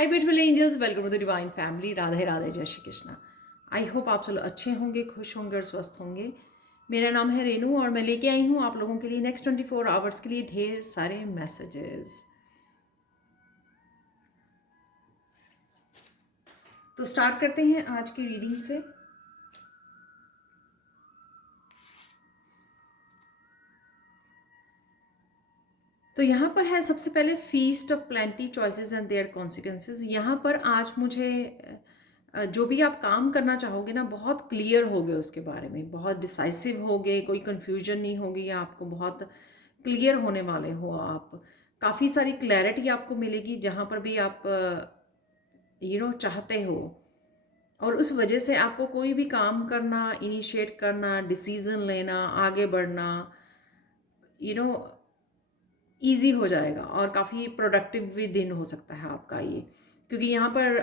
Hi beautiful angels, welcome to the divine family. Radhe Radhe, जय Shri Krishna. I hope आप सब लोग अच्छे होंगे, खुश होंगे और स्वस्थ होंगे। मेरा नाम है रेनू और मैं लेके आई हूँ आप लोगों के लिए नेक्स्ट 24 आवर्स के लिए ढेर सारे मैसेजेस। तो स्टार्ट करते हैं आज की रीडिंग से। तो यहाँ पर है सबसे पहले feast of plenty choices and their consequences. यहाँ पर आज मुझे जो भी आप काम करना चाहोगे ना, बहुत क्लियर होगे उसके बारे में, बहुत डिसाइसिव होगे, कोई कन्फ्यूजन नहीं होगी, आपको बहुत क्लियर होने वाले हो आप। काफ़ी सारी क्लैरिटी आपको मिलेगी जहाँ पर भी आप चाहते हो, और उस वजह से आपको कोई भी काम करना, इनिशिएट करना, डिसीजन लेना, आगे बढ़ना यू नो ईज़ी हो जाएगा और काफ़ी प्रोडक्टिव भी दिन हो सकता है आपका ये। क्योंकि यहाँ पर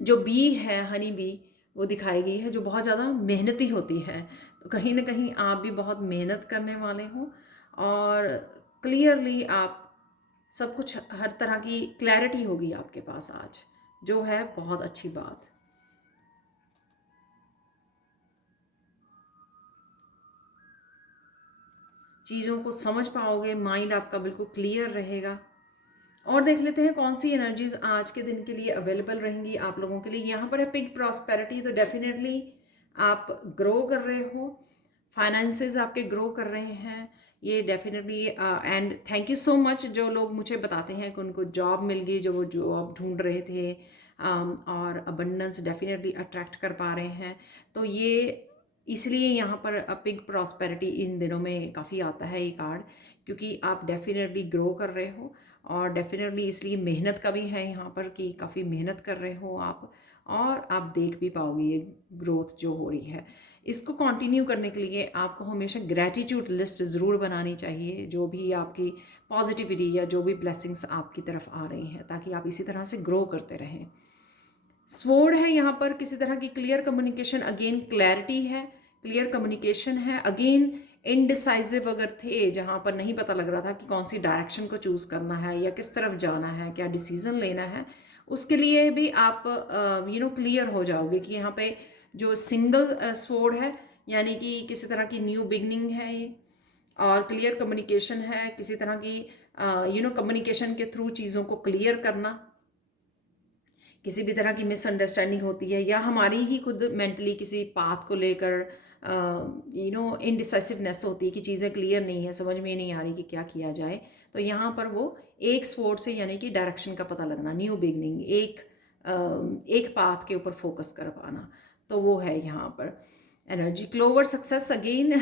जो बी है, हनी बी, वो दिखाई गई है जो बहुत ज़्यादा मेहनती होती है। तो कहीं ना कहीं आप भी बहुत मेहनत करने वाले हो और क्लियरली आप सब कुछ, हर तरह की क्लैरिटी होगी आपके पास आज, जो है बहुत अच्छी बात। चीज़ों को समझ पाओगे, माइंड आपका बिल्कुल क्लियर रहेगा। और देख लेते हैं कौन सी एनर्जीज आज के दिन के लिए अवेलेबल रहेंगी आप लोगों के लिए। यहाँ पर है पिग प्रॉस्पेरिटी, तो डेफिनेटली आप ग्रो कर रहे हो, फाइनेंसेस आपके ग्रो कर रहे हैं ये definitely. And thank you so much जो लोग मुझे बताते हैं कि उनको जॉब मिल गई, जो वो जॉब ढूंढ रहे थे, और अबंडेंस डेफिनेटली अट्रैक्ट कर पा रहे हैं। तो ये इसलिए यहाँ पर पिग प्रॉस्पेरिटी इन दिनों में काफ़ी आता है ये कार्ड, क्योंकि आप डेफिनेटली ग्रो कर रहे हो। और डेफिनेटली इसलिए मेहनत का भी है यहाँ पर कि काफ़ी मेहनत कर रहे हो आप, और आप देख भी पाओगे ये ग्रोथ जो हो रही है। इसको कंटिन्यू करने के लिए आपको हमेशा ग्रैटिट्यूड लिस्ट ज़रूर बनानी चाहिए, जो भी आपकी पॉजिटिविटी या जो भी ब्लेसिंग्स आपकी तरफ आ रही हैं, ताकि आप इसी तरह से ग्रो करते रहें। स्वॉर्ड है यहाँ पर, किसी तरह की क्लियर कम्युनिकेशन, अगेन क्लैरिटी है, क्लियर कम्युनिकेशन है। अगेन इनडिसाइसिव अगर थे, जहाँ पर नहीं पता लग रहा था कि कौन सी डायरेक्शन को चूज़ करना है या किस तरफ जाना है, क्या डिसीज़न लेना है, उसके लिए भी आप क्लियर हो जाओगे कि यहाँ पे जो सिंगल स्वॉर्ड है, यानी कि किसी तरह की न्यू बिगनिंग है ये, और क्लियर कम्युनिकेशन है, किसी तरह की कम्युनिकेशन के थ्रू चीज़ों को क्लियर करना। किसी भी तरह की मिसअंडरस्टैंडिंग होती है या हमारी ही खुद मेंटली किसी बात को लेकर इनडिसाइसिवनेस होती है कि चीज़ें क्लियर नहीं है, समझ में नहीं आ रही कि क्या किया जाए, तो यहाँ पर वो एक स्वॉर्ड से, यानी कि डायरेक्शन का पता लगना, न्यू बिगनिंग, एक पाथ के ऊपर फोकस कर पाना, तो वो है यहाँ पर energy. Clover success again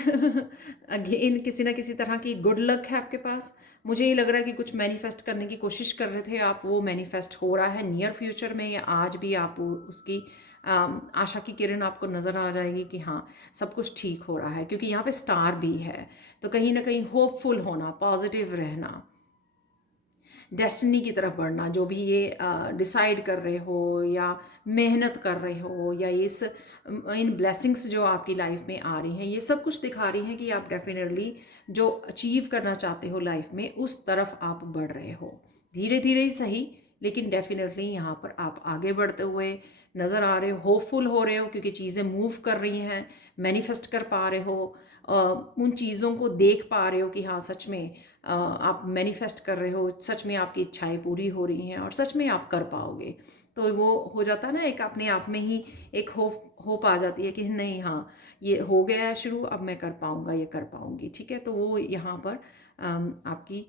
again किसी ना किसी तरह की गुड लक है आपके पास। मुझे ये लग रहा है कि कुछ मैनिफेस्ट करने की कोशिश कर रहे थे आप, वो मैनिफेस्ट हो रहा है नियर फ्यूचर में, या आज भी आप उसकी आशा की किरण आपको नज़र आ जाएगी कि हाँ सब कुछ ठीक हो रहा है, क्योंकि यहाँ पे स्टार भी है। तो कहीं ना कहीं होपफुल होना, पॉजिटिव रहना, डेस्टिनी की तरफ बढ़ना, जो भी ये डिसाइड कर रहे हो या मेहनत कर रहे हो, या इन ब्लेसिंग्स जो आपकी लाइफ में आ रही हैं, ये सब कुछ दिखा रही हैं कि आप डेफिनेटली जो अचीव करना चाहते हो लाइफ में, उस तरफ आप बढ़ रहे हो, धीरे धीरे ही सही, लेकिन डेफिनेटली यहाँ पर आप आगे बढ़ते हुए नज़र आ रहे हो, होपफुल हो रहे हो, क्योंकि चीज़ें मूव कर रही हैं, मैनिफेस्ट कर पा रहे हो, उन चीज़ों को देख पा रहे हो कि हाँ सच में आप मैनिफेस्ट कर रहे हो, सच में आपकी इच्छाएं पूरी हो रही हैं और सच में आप कर पाओगे। तो वो हो जाता है ना, एक अपने आप में ही एक होप आ जाती है कि नहीं, हाँ ये हो गया है शुरू, अब मैं कर पाऊँगा, ये कर पाऊँगी, ठीक है। तो वो यहाँ पर आपकी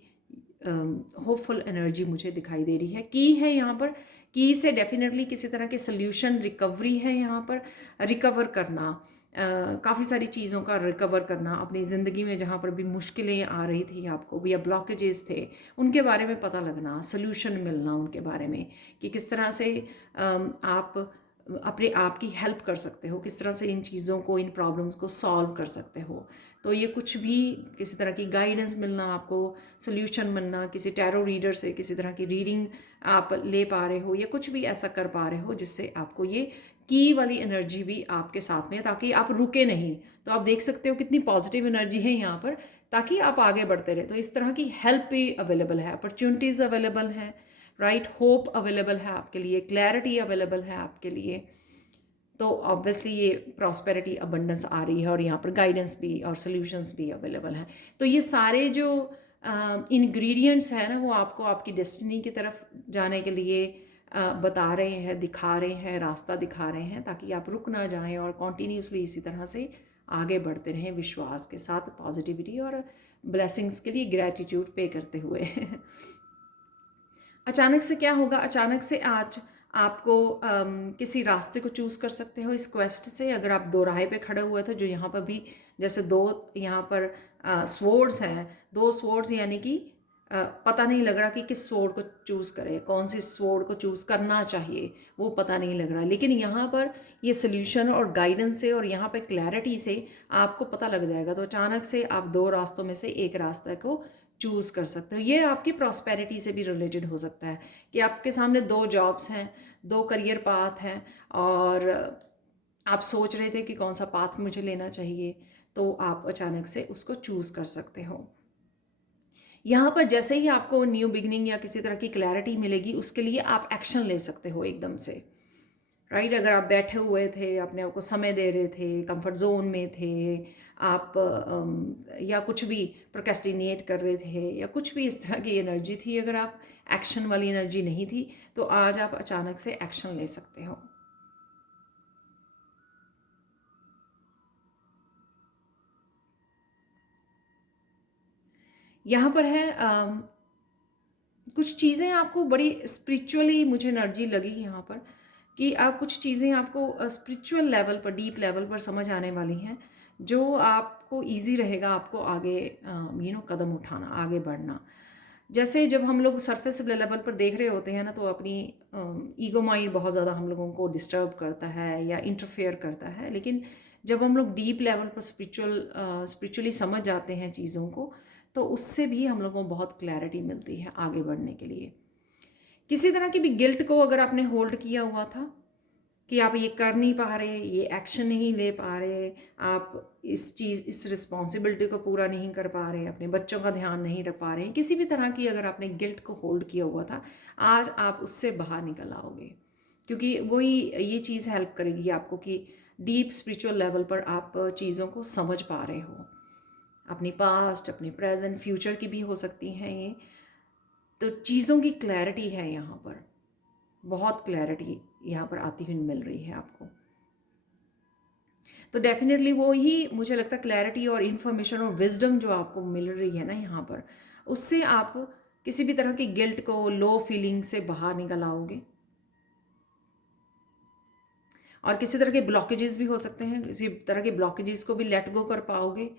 होपफुल एनर्जी मुझे दिखाई दे रही है। की है यहाँ पर, की से डेफिनेटली किसी तरह के सोल्यूशन, रिकवरी है यहाँ पर, रिकवर करना, काफ़ी सारी चीज़ों का रिकवर करना अपनी ज़िंदगी में, जहाँ पर भी मुश्किलें आ रही थी आपको या ब्लॉकेजेस थे, उनके बारे में पता लगना, सोल्यूशन मिलना उनके बारे में, कि किस तरह से आप अपने आप की हेल्प कर सकते हो, किस तरह से इन चीज़ों को, इन प्रॉब्लम्स को सॉल्व कर सकते हो। तो ये कुछ भी किसी तरह की गाइडेंस मिलना आपको, सोल्यूशन मिलना, किसी टैरो रीडर से किसी तरह की रीडिंग आप ले पा रहे हो, या कुछ भी ऐसा कर पा रहे हो जिससे आपको ये की वाली एनर्जी भी आपके साथ में, ताकि आप रुके नहीं। तो आप देख सकते हो कितनी पॉजिटिव एनर्जी है यहाँ पर, ताकि आप आगे बढ़ते रहे। तो इस तरह की हेल्प भी अवेलेबल है, अपॉर्चुनिटीज़ अवेलेबल हैं, राइट, होप अवेलेबल है आपके लिए, क्लैरिटी अवेलेबल है आपके लिए। तो ऑब्वियसली ये प्रॉस्पेरिटी अबंडेंस आ रही है और यहाँ पर गाइडेंस भी और सॉल्यूशंस भी अवेलेबल हैं। तो ये सारे जो इंग्रेडिएंट्स हैं ना, वो आपको आपकी डेस्टिनी की तरफ जाने के लिए बता रहे हैं, दिखा रहे हैं, रास्ता दिखा रहे हैं, ताकि आप रुक ना जाएं और कॉन्टीन्यूसली इसी तरह से आगे बढ़ते रहें विश्वास के साथ, पॉजिटिविटी और ब्लेसिंग्स के लिए ग्रैटिट्यूड पे करते हुए। अचानक से क्या होगा? अचानक से आज आपको किसी रास्ते को चूज़ कर सकते हो इस क्वेस्ट से। अगर आप दो राह पे खड़े हुए थे, जो यहाँ पर भी जैसे दो यहाँ पर स्वॉर्ड्स हैं, दो स्वॉर्ड्स, यानी कि पता नहीं लग रहा कि किस स्वॉर्ड को चूज़ करें, कौन सी स्वॉर्ड को चूज़ करना चाहिए, वो पता नहीं लग रहा। लेकिन यहाँ पर ये सोल्यूशन और गाइडेंस से और यहाँ पे क्लैरिटी से आपको पता लग जाएगा। तो अचानक से आप दो रास्तों में से एक रास्ते को चूज़ कर सकते हो। ये आपकी प्रॉस्पेरिटी से भी रिलेटेड हो सकता है कि आपके सामने दो जॉब्स हैं, दो करियर पाथ हैं, और आप सोच रहे थे कि कौन सा पाथ मुझे लेना चाहिए, तो आप अचानक से उसको चूज़ कर सकते हो। यहाँ पर जैसे ही आपको न्यू बिगनिंग या किसी तरह की क्लैरिटी मिलेगी, उसके लिए आप एक्शन ले सकते हो एकदम से, राइट। अगर आप बैठे हुए थे, अपने आप को समय दे रहे थे, कंफर्ट जोन में थे आप, या कुछ भी प्रोक्रेस्टिनेट कर रहे थे, या कुछ भी इस तरह की एनर्जी थी, अगर आप एक्शन वाली एनर्जी नहीं थी, तो आज आप अचानक से एक्शन ले सकते हो। यहाँ पर है कुछ चीज़ें आपको बड़ी स्पिरिचुअली, मुझे एनर्जी लगी यहाँ पर कि आप कुछ चीज़ें आपको स्पिरिचुअल लेवल पर, डीप लेवल पर समझ आने वाली हैं, जो आपको इजी रहेगा आपको आगे कदम उठाना, आगे बढ़ना। जैसे जब हम लोग सरफेस लेवल पर देख रहे होते हैं ना, तो अपनी ईगो माइंड बहुत ज़्यादा हम लोगों को डिस्टर्ब करता है या इंटरफेयर करता है। लेकिन जब हम लोग डीप लेवल पर स्पिरिचुअली समझ जाते हैं चीज़ों को, तो उससे भी हम लोगों को बहुत क्लैरिटी मिलती है आगे बढ़ने के लिए। किसी तरह की भी गिल्ट को अगर आपने होल्ड किया हुआ था कि आप ये कर नहीं पा रहे, ये एक्शन नहीं ले पा रहे, आप इस रिस्पॉन्सिबिलिटी को पूरा नहीं कर पा रहे, अपने बच्चों का ध्यान नहीं रख पा रहे, किसी भी तरह की अगर आपने गिल्ट को होल्ड किया हुआ था, आज आप उससे बाहर निकल आओगे। क्योंकि वही ये चीज़ हेल्प करेगी आपको कि डीप स्पिरिचुअल लेवल पर आप चीज़ों को समझ पा रहे हो, अपनी पास्ट, अपनी प्रेजेंट, फ्यूचर की भी हो सकती हैं ये। तो चीज़ों की क्लैरिटी है यहाँ पर, बहुत क्लैरिटी यहाँ पर आती हुई मिल रही है आपको। तो डेफिनेटली वो ही मुझे लगता है क्लैरिटी और इन्फॉर्मेशन और विजडम जो आपको मिल रही है ना यहाँ पर, उससे आप किसी भी तरह की गिल्ट को, लो फीलिंग से बाहर निकल आओगे। और किसी तरह के ब्लॉकेजेस भी हो सकते हैं, किसी तरह के ब्लॉकेजेस को भी लेट गो कर पाओगे,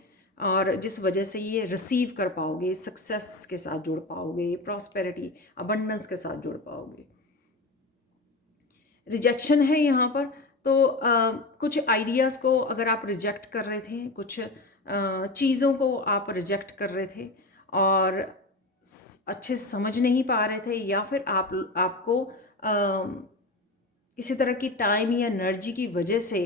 और जिस वजह से ये रिसीव कर पाओगे, सक्सेस के साथ जुड़ पाओगे, प्रॉस्पेरिटी अबंडेंस के साथ जुड़ पाओगे। रिजेक्शन है यहाँ पर, तो कुछ आइडियाज़ को अगर आप रिजेक्ट कर रहे थे, कुछ चीज़ों को आप रिजेक्ट कर रहे थे और अच्छे से समझ नहीं पा रहे थे, या फिर आपको किसी तरह की टाइम या एनर्जी की वजह से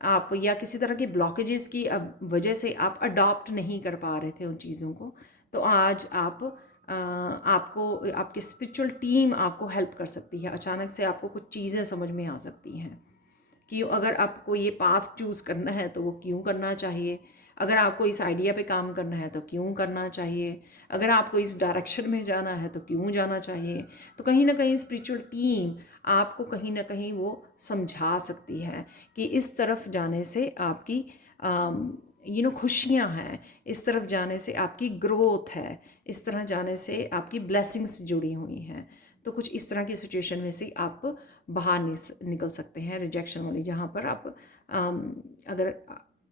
आप, या किसी तरह के ब्लॉकेजेस की वजह से आप अडॉप्ट नहीं कर पा रहे थे उन चीज़ों को, तो आज आपको आपकी स्पिरिचुअल टीम आपको हेल्प कर सकती है। अचानक से आपको कुछ चीज़ें समझ में आ सकती हैं कि अगर आपको ये पाथ चूज़ करना है तो वो क्यों करना चाहिए, अगर आपको इस आइडिया पे काम करना है तो क्यों करना चाहिए, अगर आपको इस डायरेक्शन में जाना है तो क्यों जाना चाहिए। तो कहीं ना कहीं स्पिरिचुअल टीम आपको कहीं ना कहीं वो समझा सकती है कि इस तरफ जाने से आपकी खुशियाँ हैं, इस तरफ जाने से आपकी ग्रोथ है, इस तरह जाने से आपकी ब्लेसिंग्स जुड़ी हुई हैं। तो कुछ इस तरह की सिचुएशन में से आप बाहर निकल सकते हैं रिजेक्शन वाली, जहाँ पर आप अगर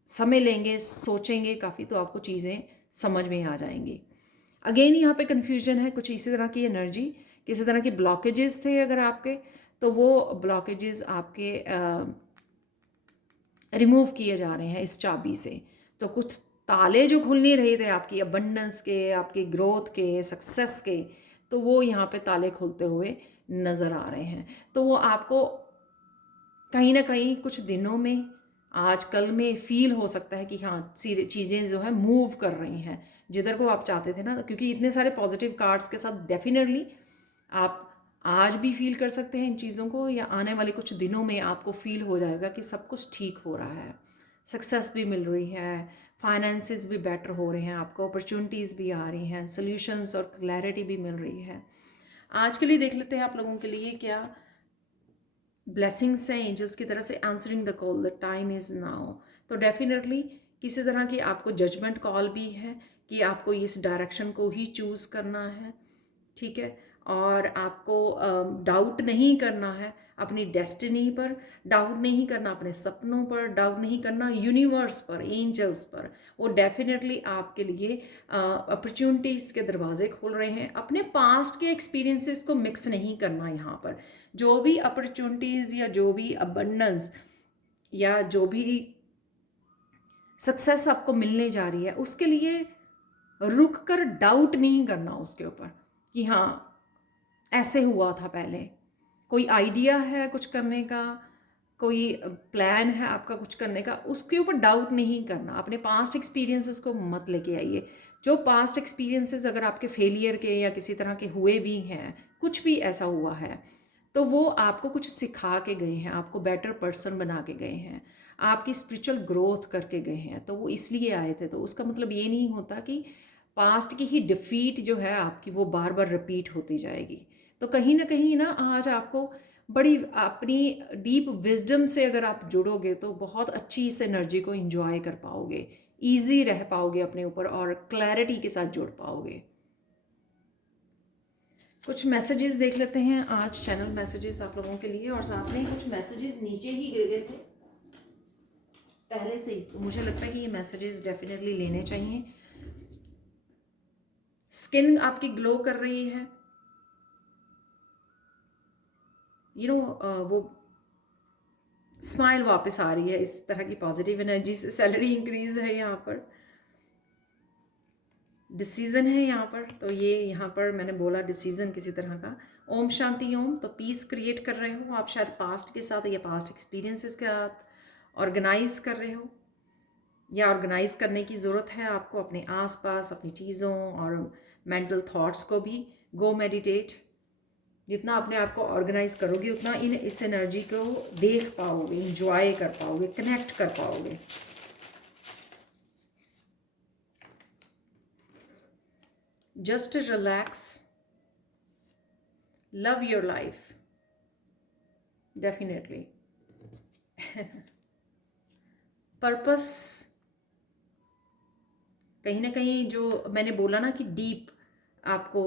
समय लेंगे, सोचेंगे काफ़ी, तो आपको चीज़ें समझ में आ जाएंगी। अगेन यहाँ पे कन्फ्यूजन है, कुछ इसी तरह की एनर्जी, किसी तरह के ब्लॉकेजेस थे अगर आपके, तो वो ब्लॉकेजेस आपके रिमूव किए जा रहे हैं इस चाबी से। तो कुछ ताले जो खुल नहीं रहे थे आपकी अबंडेंस के, आपकी ग्रोथ के, सक्सेस के, तो वो यहाँ पे ताले खुलते हुए नज़र आ रहे हैं। तो वो आपको कहीं ना कहीं कुछ दिनों में, आजकल में फील हो सकता है कि हाँ, चीज़ें जो है मूव कर रही हैं जिधर को आप चाहते थे ना, क्योंकि इतने सारे पॉजिटिव कार्ड्स के साथ डेफिनेटली आप आज भी फील कर सकते हैं इन चीज़ों को, या आने वाले कुछ दिनों में आपको फील हो जाएगा कि सब कुछ ठीक हो रहा है, सक्सेस भी मिल रही है, फाइनेंसेस भी बेटर हो रहे हैं, आपको अपॉर्चुनिटीज़ भी आ रही हैं, सॉल्यूशंस और क्लैरिटी भी मिल रही है। आज के लिए देख लेते हैं आप लोगों के लिए क्या ब्लेसिंग्स हैं एंजल्स की तरफ से। Answering the call, the time is now. तो डेफिनेटली किसी तरह की आपको जजमेंट कॉल भी है कि आपको इस डायरेक्शन को ही चूज़ करना है, ठीक है। और आपको डाउट नहीं करना है अपनी डेस्टिनी पर, डाउट नहीं करना अपने सपनों पर, डाउट नहीं करना यूनिवर्स पर, एंजल्स पर। वो डेफिनेटली आपके लिए अपॉर्चुनिटीज़ के दरवाजे खोल रहे हैं। अपने पास्ट के एक्सपीरियंसेस को मिक्स नहीं करना यहाँ पर। जो भी अपॉर्चुनिटीज़ या जो भी अबंडेंस या जो भी सक्सेस आपको मिलने जा रही है, उसके लिए रुक कर डाउट नहीं करना उसके ऊपर कि हाँ ऐसे हुआ था पहले। कोई आइडिया है कुछ करने का, कोई प्लान है आपका कुछ करने का, उसके ऊपर डाउट नहीं करना। अपने पास्ट एक्सपीरियंसेस को मत लेके आइए। जो पास्ट एक्सपीरियंसेस अगर आपके फेलियर के या किसी तरह के हुए भी हैं, कुछ भी ऐसा हुआ है, तो वो आपको कुछ सिखा के गए हैं, आपको बेटर पर्सन बना के गए हैं, आपकी स्पिरिचुअल ग्रोथ करके गए हैं। तो वो इसलिए आए थे। तो उसका मतलब ये नहीं होता कि पास्ट की ही डिफीट जो है आपकी वो बार बार रिपीट होती जाएगी। तो कहीं ना आज आपको बड़ी अपनी डीप विजडम से अगर आप जुड़ोगे तो बहुत अच्छी इस एनर्जी को इंजॉय कर पाओगे, ईजी रह पाओगे अपने ऊपर और क्लैरिटी के साथ जुड़ पाओगे। कुछ मैसेजेस देख लेते हैं आज, चैनल मैसेजेस आप लोगों के लिए। और साथ में कुछ मैसेजेस नीचे ही गिर गए थे पहले से ही, तो मुझे लगता है कि ये मैसेजेस डेफिनेटली लेने चाहिए। स्किन आपकी ग्लो कर रही है, वो स्माइल वापस आ रही है, इस तरह की पॉजिटिव एनर्जी से। सैलरी इंक्रीज है यहाँ पर, डिसीजन है यहाँ पर। तो ये यहाँ पर मैंने बोला डिसीजन किसी तरह का। ओम शांति ओम। तो पीस क्रिएट कर रहे हो आप शायद पास्ट के साथ या पास्ट एक्सपीरियंसेस के साथ ऑर्गेनाइज कर रहे हो, या ऑर्गेनाइज करने की ज़रूरत है आपको अपने आसपास अपनी चीज़ों और मेंटल थॉट्स को भी। गो मेडिटेट। जितना अपने आप को ऑर्गेनाइज करोगे उतना इस एनर्जी को देख पाओगे, इंजॉय कर पाओगे, कनेक्ट कर पाओगे। Just relax, love your life, definitely. Purpose कहीं ना कहीं जो मैंने बोला ना कि डीप आपको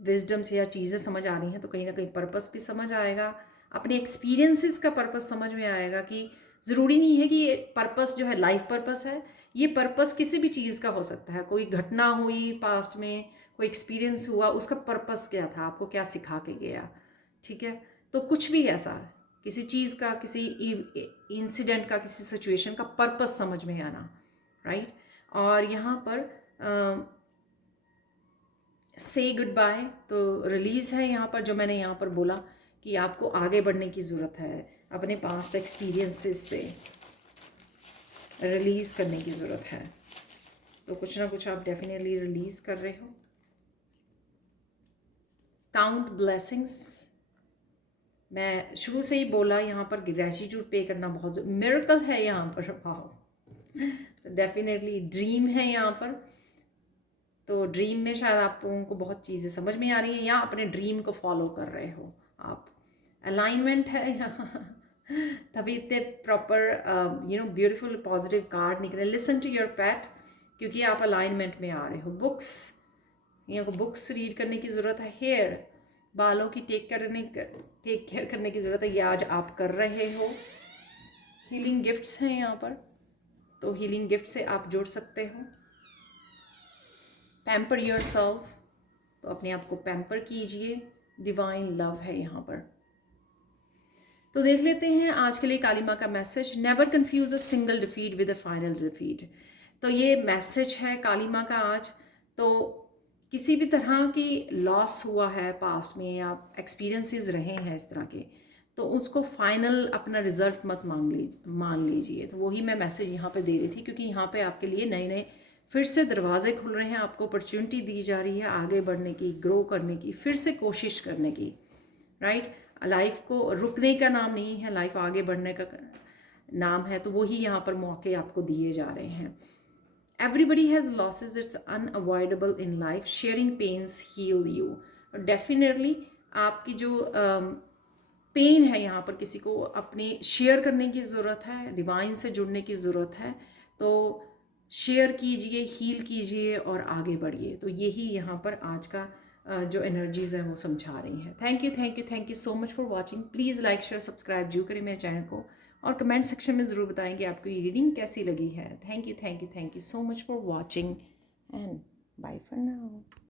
विजडम से या चीज़ें समझ आ रही हैं, तो कहीं ना कहीं पर्पस भी समझ आएगा। अपने एक्सपीरियंसेस का पर्पस समझ में आएगा कि ज़रूरी नहीं है कि ये पर्पस जो है लाइफ पर्पस है। ये पर्पस किसी भी चीज़ का हो सकता है। कोई घटना हुई पास्ट में, कोई एक्सपीरियंस हुआ, उसका पर्पस क्या था, आपको क्या सिखा के गया, ठीक है। तो कुछ भी ऐसा है, किसी चीज़ का, किसी इंसिडेंट का, किसी सिचुएशन का पर्पस समझ में आना, राइट। और यहाँ पर से गुड बाय, तो रिलीज़ है यहाँ पर। जो मैंने यहाँ पर बोला कि आपको आगे बढ़ने की ज़रूरत है, अपने पास्ट एक्सपीरियंसेस से रिलीज़ करने की ज़रूरत है। तो कुछ ना कुछ आप डेफिनेटली रिलीज़ कर रहे हो। काउंट ब्लेसिंग्स, मैं शुरू से ही बोला यहाँ पर ग्रेटिट्यूड पे करना बहुत मिरेकल है यहाँ पर। वाओ। तो डेफिनेटली ड्रीम है यहाँ पर। तो ड्रीम में शायद आप लोगों को बहुत चीज़ें समझ में आ रही हैं, या अपने ड्रीम को फॉलो कर रहे हो आप। अलाइनमेंट है यहाँ, तभी इतने प्रॉपर ब्यूटीफुल पॉजिटिव कार्ड निकले। लिसन टू योर पैट, क्योंकि आप अलाइनमेंट में आ रहे हो। बुक्स, यहाँ को बुक्स रीड करने की ज़रूरत है। हेयर, बालों की टेक केयर करने की ज़रूरत है, ये आज आप कर रहे हो। हीलिंग गिफ्ट्स हैं यहाँ पर, तो हीलिंग गिफ्ट से आप जुड़ सकते हो। पैम्पर योरसेल्फ, तो अपने आप को पैम्पर कीजिए। डिवाइन लव है यहाँ पर। तो देख लेते हैं आज के लिए काली माँ का message. Never confuse a single defeat with a final defeat. तो ये मैसेज है काली माँ का आज। तो किसी भी तरह की लॉस हुआ है पास्ट में या एक्सपीरियंसेस रहे हैं इस तरह के, तो उसको फाइनल अपना रिजल्ट मत मान लीजिए। तो वही मैं मैसेज यहाँ पे दे रही थी, क्योंकि यहाँ पे आपके लिए नए नए फिर से दरवाजे खुल रहे हैं, आपको अपॉर्चुनिटी दी जा रही है आगे बढ़ने की, ग्रो करने की, फिर से कोशिश करने की, राइट। लाइफ को रुकने का नाम नहीं है, लाइफ आगे बढ़ने का नाम है। तो वही यहाँ पर मौके आपको दिए जा रहे हैं। Everybody has losses, it's unavoidable in life, sharing pains heal you. Definitely आपकी जो पेन है यहाँ पर किसी को अपनी शेयर करने की ज़रूरत है, डिवाइन से जुड़ने की ज़रूरत है। तो शेयर कीजिए, हील कीजिए और आगे बढ़िए। तो यही यहाँ पर आज का जो एनर्जीज़ हैं वो समझा रही हैं। Thank you, thank you, thank you so much for watching. Please like share subscribe जरूर करें मेरे चैनल को, और कमेंट सेक्शन में ज़रूर बताएंगे आपको ये रीडिंग कैसी लगी है। Thank you, thank you, thank you so much for watching and bye for now.